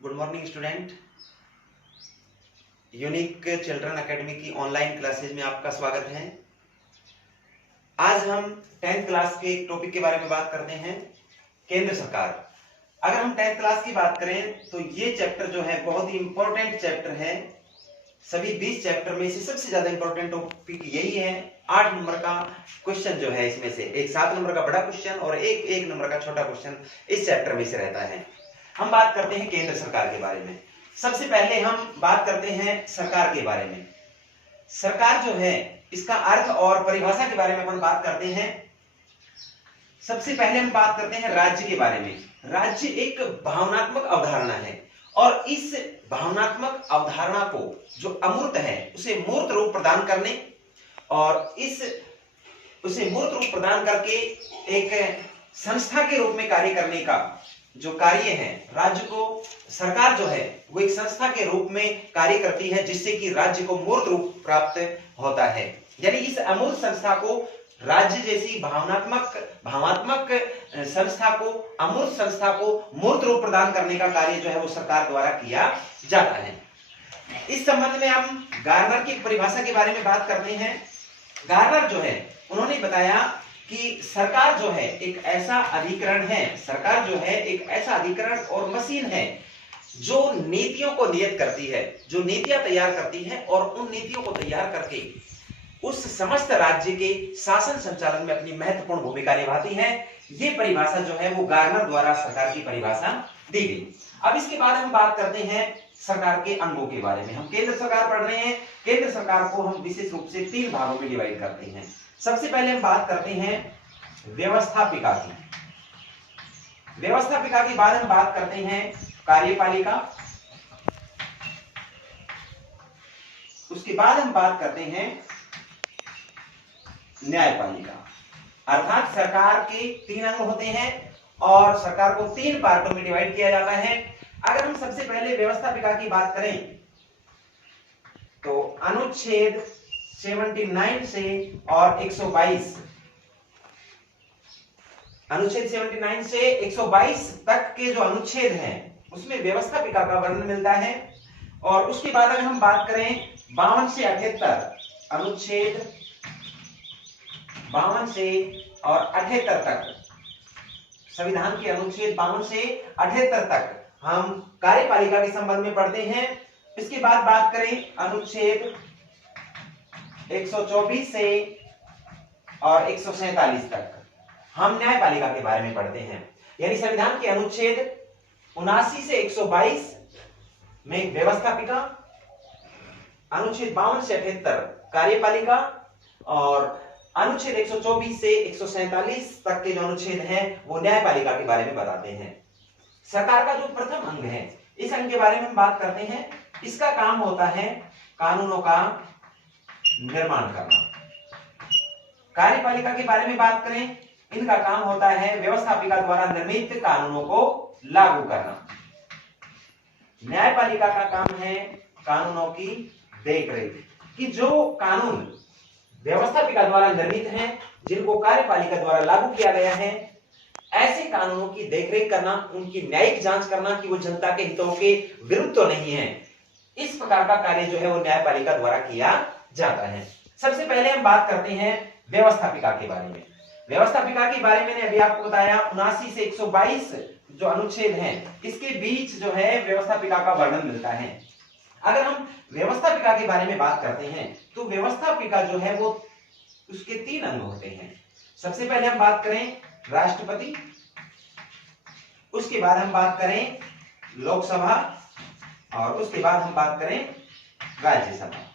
Good morning student. Unique children academy की online classes में आपका स्वागत है। आज हम 10th क्लास के एक टॉपिक के बारे में बात करते हैं, केंद्र सरकार। अगर हम 10th क्लास की बात करें तो ये चैप्टर जो है बहुत ही इंपॉर्टेंट चैप्टर है। सभी 20 चैप्टर में से सबसे ज्यादा इंपॉर्टेंट टॉपिक यही है। 8 नंबर का क्वेश्चन जो है इसमें से एक 7 नंबर का बड़ा क्वेश्चन और एक 1 नंबर का छोटा क्वेश्चन इस चैप्टर में से रहता है। हम बात करते हैं केंद्र सरकार के बारे में। सबसे पहले हम बात करते हैं सरकार के बारे में। सरकार जो है इसका अर्थ और परिभाषा के बारे में अपन बात करते हैं। सबसे पहले हम बात करते हैं राज्य के बारे में। राज्य एक भावनात्मक अवधारणा है और इस भावनात्मक अवधारणा को जो अमूर्त है उसे मूर्त रूप प्रदान करने और उसे मूर्त रूप प्रदान करके एक संस्था के रूप में कार्य करने का जो कार्य है, राज्य को सरकार जो है वो एक संस्था के रूप में कार्य करती है जिससे कि राज्य को मूर्त रूप प्राप्त होता है। यानी इस अमूर्त संस्था को, राज्य जैसी भावनात्मक संस्था को, अमूर्त संस्था को मूर्त रूप प्रदान करने का कार्य जो है वो सरकार द्वारा किया जाता है। इस संबंध में हम गार्नर की परिभाषा के बारे में बात करते हैं। गार्नर जो है उन्होंने बताया कि सरकार जो है एक ऐसा अधिकरण है, सरकार जो है एक ऐसा अधिकरण और मशीन है जो नीतियों को नियत करती है, जो नीतियां तैयार करती है और उन नीतियों को तैयार करके उस समस्त राज्य के शासन संचालन में अपनी महत्वपूर्ण भूमिका निभाती है। ये परिभाषा जो है वो गार्नर द्वारा सरकार की परिभाषा दी गई। अब इसके बाद हम बात करते हैं सरकार के अंगों के बारे में। हम केंद्र सरकार पढ़ रहे हैं। केंद्र सरकार को हम विशेष रूप से 3 भागों में डिवाइड करते हैं। सबसे पहले हम बात करते हैं व्यवस्थापिका की। व्यवस्थापिका के बाद हम बात करते हैं कार्यपालिका। उसके बाद हम बात करते हैं न्यायपालिका। अर्थात सरकार के 3 अंग होते हैं और सरकार को 3 पार्टों में डिवाइड किया जाता है। अगर हम सबसे पहले व्यवस्थापिका की बात करें तो अनुच्छेद 79 से और 122, अनुच्छेद 79 से 122 तक के जो अनुच्छेद हैं उसमें व्यवस्थापिका का वर्णन मिलता है। और उसके बाद अगर हम बात करें 52 से 78, अनुच्छेद 52 से और 78 तक, संविधान के अनुच्छेद 52 से 78 तक हम कार्यपालिका के संबंध में पढ़ते हैं। इसके बाद बात करें अनुच्छेद 124 से और 147 तक हम न्यायपालिका के बारे में पढ़ते हैं। यानी संविधान के अनुच्छेद 79 से 122 में व्यवस्थापिका, अनुच्छेद 52 से 78 कार्यपालिका और अनुच्छेद 124 से 147 तक के जो अनुच्छेद हैं वो न्यायपालिका के बारे में बताते हैं। सरकार का जो प्रथम अंग है, इस अंग के बारे में हम बात करते हैं। इसका काम होता है कानूनों का निर्माण करना। कार्यपालिका के बारे में बात करें, इनका काम होता है व्यवस्थापिका द्वारा निर्मित कानूनों को लागू करना। न्यायपालिका का काम है कानूनों की देखरेख, कि जो कानून व्यवस्थापिका द्वारा निर्मित हैं, जिनको कार्यपालिका द्वारा लागू किया गया है, ऐसे कानूनों की देखरेख करना, उनकी न्यायिक जांच करना कि वो जनता के हितों के विरुद्ध तो नहीं है। इस प्रकार का कार्य जो है वो न्यायपालिका द्वारा किया जाता है। सबसे पहले हम बात करते हैं व्यवस्थापिका के बारे में। व्यवस्थापिका के बारे में मैंने अभी आपको बताया 79 से 122 जो अनुच्छेद हैं, इसके बीच जो है व्यवस्थापिका का वर्णन मिलता है। अगर हम व्यवस्थापिका के बारे में बात करते हैं तो व्यवस्थापिका जो है वो उसके 3 अंग होते हैं। सबसे पहले हम बात करें राष्ट्रपति, उसके बाद हम बात करें लोकसभा और उसके बाद हम बात करें राज्यसभा।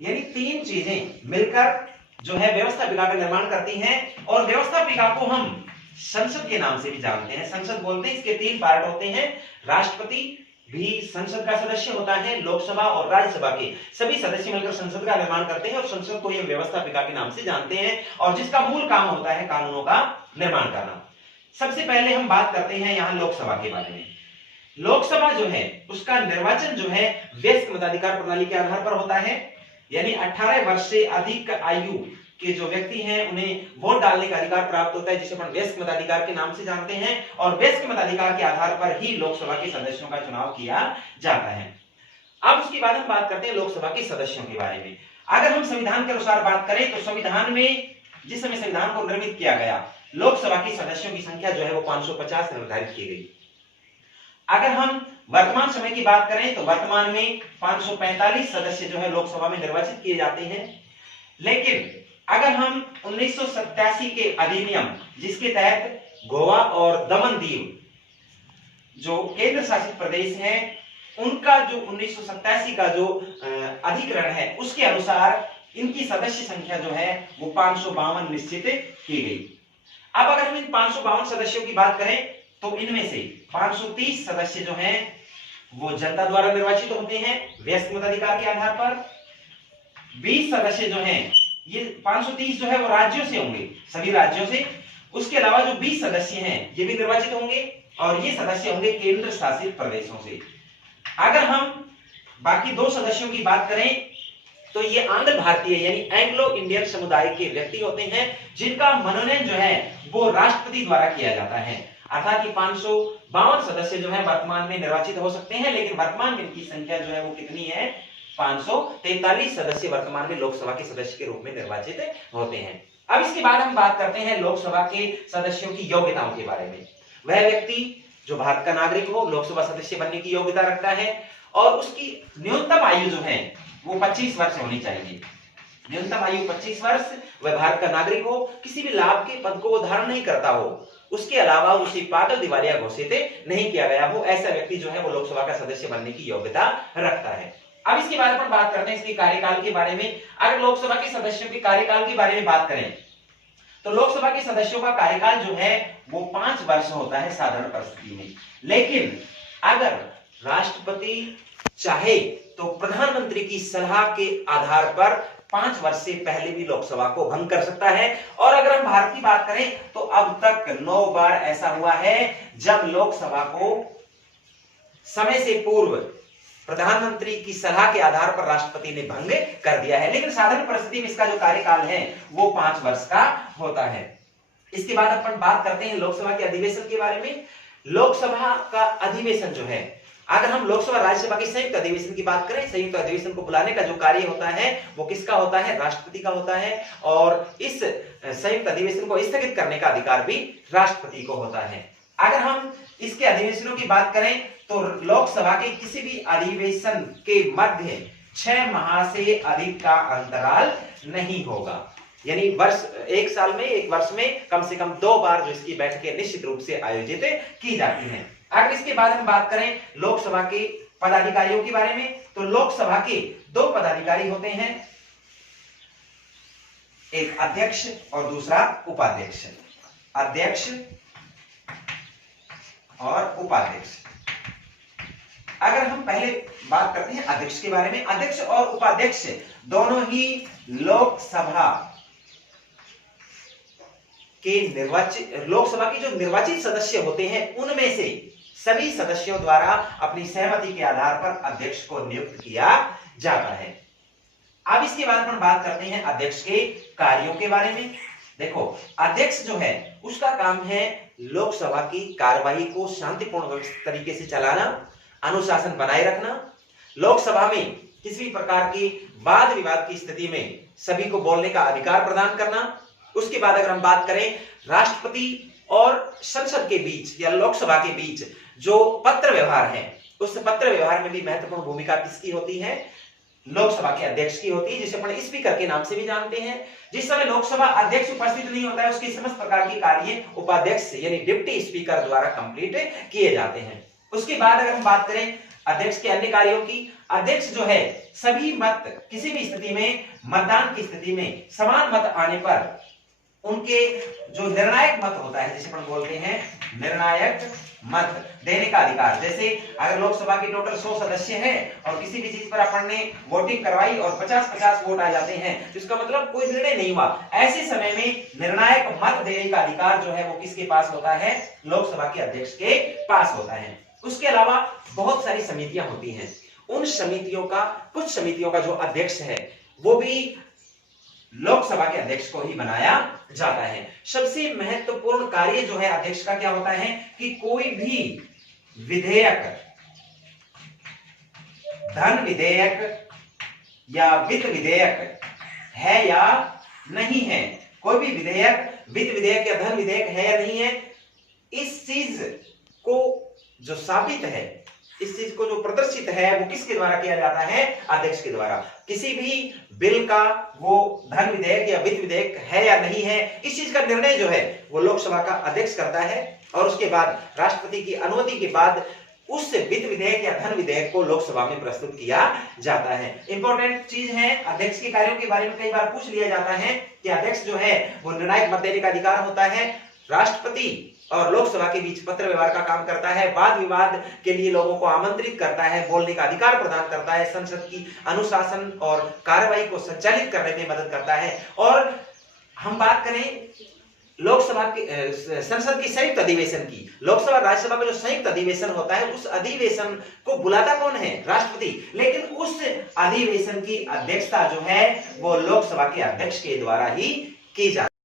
यानी 3 चीजें मिलकर जो है व्यवस्थापिका का निर्माण करती हैं और व्यवस्थापिका को हम संसद के नाम से भी जानते हैं। संसद बोलते हैं, इसके 3 पार्ट होते हैं। राष्ट्रपति भी संसद का सदस्य होता है, लोकसभा और राज्यसभा के सभी सदस्य मिलकर संसद का निर्माण करते हैं और संसद को ये व्यवस्थापिका के नाम से जानते हैं और जिसका मूल काम होता है कानूनों का निर्माण करना। सबसे पहले हम बात करते हैं यहां लोकसभा के बारे में। लोकसभा जो है उसका निर्वाचन जो है वयस्क मताधिकार प्रणाली के आधार पर होता है। यानी 18 वर्ष से अधिक आयु के जो व्यक्ति हैं उन्हें वोट डालने का अधिकार प्राप्त होता है, जिसे अपन वयस्क मताधिकार के नाम से जानते हैं, और वयस्क मताधिकार के आधार पर ही लोकसभा के सदस्यों का चुनाव किया जाता है। अब उसके बाद हम बात करते हैं लोकसभा के सदस्यों के बारे में। अगर हम संविधान के अनुसार बात करें तो संविधान में, जिस समय संविधान को निर्मित किया गया, लोकसभा के सदस्यों की संख्या जो है वो 550 निर्धारित की गई। अगर हम वर्तमान समय की बात करें तो वर्तमान में 545 सदस्य जो है लोकसभा में निर्वाचित किए जाते हैं। लेकिन अगर हम 1987 के अधिनियम, जिसके तहत गोवा और दमन दीव जो केंद्र शासित प्रदेश हैं, उनका जो 1987 का जो अधिकरण है, उसके अनुसार इनकी सदस्य संख्या जो है वो 552 निश्चित की गई। अब अगर हम इन 552 सदस्यों की बात करें तो इनमें से 530 सदस्य जो हैं वो जनता द्वारा निर्वाचित होते हैं वयस्क मताधिकार के आधार पर। 20 सदस्य जो हैं, ये 530 जो है वो राज्यों से होंगे, सभी राज्यों से। उसके अलावा जो 20 सदस्य हैं ये भी निर्वाचित होंगे, और ये सदस्य होंगे केंद्र शासित प्रदेशों से। अगर हम बाकी 2 सदस्यों की बात करें तो ये आंध्र भारतीय यानी एंग्लो इंडियन समुदाय के व्यक्ति होते हैं, जिनका मनोनयन जो है वो राष्ट्रपति द्वारा किया जाता है। अर्थात कि 552 सदस्य जो है वर्तमान में निर्वाचित हो सकते हैं, लेकिन वर्तमान में इनकी संख्या जो है वो कितनी है, 543 सदस्य वर्तमान में लोकसभा के सदस्य के रूप में निर्वाचित होते हैं। अब इसके बाद हम बात करते हैं लोकसभा के सदस्यों की योग्यताओं के बारे में। वह व्यक्ति जो भारत का नागरिक हो, लोकसभा सदस्य बनने की योग्यता रखता है, और उसकी न्यूनतम आयु जो है वो 25 वर्ष होनी चाहिए। न्यूनतम आयु 25 वर्ष, वह भारत का नागरिक हो, किसी भी लाभ के पद को वो धारण नहीं करता हो, उसके अलावा उसे पागल दिवालिया घोषित नहीं किया गया हो, ऐसा व्यक्ति जो है वो लोकसभा का सदस्य बनने की योग्यता रखता है। अब इसके बारे में बात करते हैं इसके कार्यकाल के बारे में। अगर लोकसभा के सदस्यों के कार्यकाल के बारे में बात करें तो लोकसभा के सदस्यों का कार्यकाल जो है वो 5 वर्ष होता है साधारण परिस्थिति में। लेकिन अगर राष्ट्रपति चाहे तो प्रधानमंत्री की सलाह के आधार पर 5 वर्ष से पहले भी लोकसभा को भंग कर सकता है। और अगर हम भारत की बात करें तो अब तक 9 बार ऐसा हुआ है जब लोकसभा को समय से पूर्व प्रधानमंत्री की सलाह के आधार पर राष्ट्रपति ने भंग कर दिया है। लेकिन साधारण परिस्थिति में इसका जो कार्यकाल है वो 5 वर्ष का होता है। इसके बाद अपन बात करते हैं लोकसभा के अधिवेशन के बारे में। लोकसभा का अधिवेशन जो है, अगर हम लोकसभा राज्यसभा के संयुक्त अधिवेशन की बात करें, संयुक्त अधिवेशन को बुलाने का जो कार्य होता है वो किसका होता है, राष्ट्रपति का होता है, और इस संयुक्त अधिवेशन को स्थगित करने का अधिकार भी राष्ट्रपति को होता है। अगर हम इसके अधिवेशनों की बात करें तो लोकसभा के किसी भी अधिवेशन के मध्य 6 माह से अधिक का अंतराल नहीं होगा, यानी एक साल में, एक वर्ष में कम से कम 2 बार जो इसकी बैठकें निश्चित रूप से आयोजित की जाती हैं। अगर इसके बाद हम बात करें लोकसभा के पदाधिकारियों के बारे में तो लोकसभा के 2 पदाधिकारी होते हैं, एक अध्यक्ष और दूसरा उपाध्यक्ष। अध्यक्ष और उपाध्यक्ष। अगर हम पहले बात करते हैं अध्यक्ष के बारे में, अध्यक्ष और उपाध्यक्ष दोनों ही लोकसभा के जो निर्वाचित सदस्य होते हैं उनमें से सभी सदस्यों द्वारा अपनी सहमति के आधार पर अध्यक्ष को नियुक्त किया जाता है। अब इसके बाद हम बात करते हैं अध्यक्ष के कार्यों के बारे में। देखो, अध्यक्ष जो है उसका काम है लोकसभा की कार्यवाही को शांतिपूर्ण तरीके से चलाना, अनुशासन बनाए रखना, लोकसभा में किसी भी प्रकार की वाद विवाद की स्थिति में सभी को बोलने का अधिकार प्रदान करना। उसके बाद अगर हम बात करें राष्ट्रपति और संसद के बीच या लोकसभा के बीच जो पत्र व्यवहार है, उस पत्र व्यवहार में भी महत्वपूर्ण भूमिका किसकी होती है, लोकसभा के अध्यक्ष की होती है, जिसे अपन स्पीकर के नाम से भी जानते हैं। जिस समय लोकसभा अध्यक्ष उपस्थित नहीं होता है उसके समस्त प्रकार के कार्य उपाध्यक्ष यानी डिप्टी स्पीकर द्वारा कंप्लीट किए जाते हैं। उसके बाद अगर हम बात करें अध्यक्ष के अन्य कार्यों की, अध्यक्ष जो है सभी मत किसी भी स्थिति में, मतदान की स्थिति में समान मत आने पर उनके जो निर्णायक मत होता है, जिसे अपन बोलते हैं निर्णायक मत देने का अधिकार। जैसे अगर लोकसभा के टोटल 100 सदस्य हैं और किसी भी चीज पर अपन ने वोटिंग करवाई और 50-50 वोट आ जाते हैं, तो इसका मतलब कोई निर्णय नहीं हुआ, ऐसे समय में निर्णायक मत देने का अधिकार जो है वो किसके पास होता है, लोकसभा के अध्यक्ष के पास होता है। उसके अलावा बहुत सारी समितियां होती हैं, उन समितियों का, कुछ समितियों का जो अध्यक्ष है वो भी लोकसभा के अध्यक्ष को ही बनाया जाता है। सबसे महत्वपूर्ण कार्य जो है अध्यक्ष का क्या होता है कि कोई भी विधेयक, धन विधेयक या वित्त विधेयक है या नहीं है, कोई भी विधेयक वित्त विधेयक या धन विधेयक है या नहीं है, इस चीज को जो साबित है, इस चीज को जो प्रदर्शित है, वो किसके द्वारा किया जाता है? अध्यक्ष के द्वारा। किसी भी बिल का वो धन विधेयक या वित्त विधेयक है या नहीं है, इस चीज का निर्णय जो है वो लोकसभा का अध्यक्ष करता है और उसके बाद राष्ट्रपति की अनुमति के बाद उस वित्त विधेयक या धन विधेयक को लोकसभा में प्रस्तुत किया जाता है। इंपॉर्टेंट चीज है, अध्यक्ष के कार्यों के बारे में कई बार पूछ लिया जाता है कि अध्यक्ष जो है वो निर्णायक मत देने का अधिकार होता है, राष्ट्रपति और लोकसभा के बीच पत्र व्यवहार का काम करता है, वाद विवाद के लिए लोगों को आमंत्रित करता है, बोलने का अधिकार प्रदान करता है, संसद की अनुशासन और कार्रवाई को संचालित करने में मदद करता है। और हम बात करें लोकसभा के संसद की संयुक्त अधिवेशन की, लोकसभा राज्यसभा का जो संयुक्त अधिवेशन होता है, उस अधिवेशन को बुलाता कौन है? राष्ट्रपति। लेकिन उस अधिवेशन की अध्यक्षता जो है वो लोकसभा के अध्यक्ष के द्वारा ही की जाती है।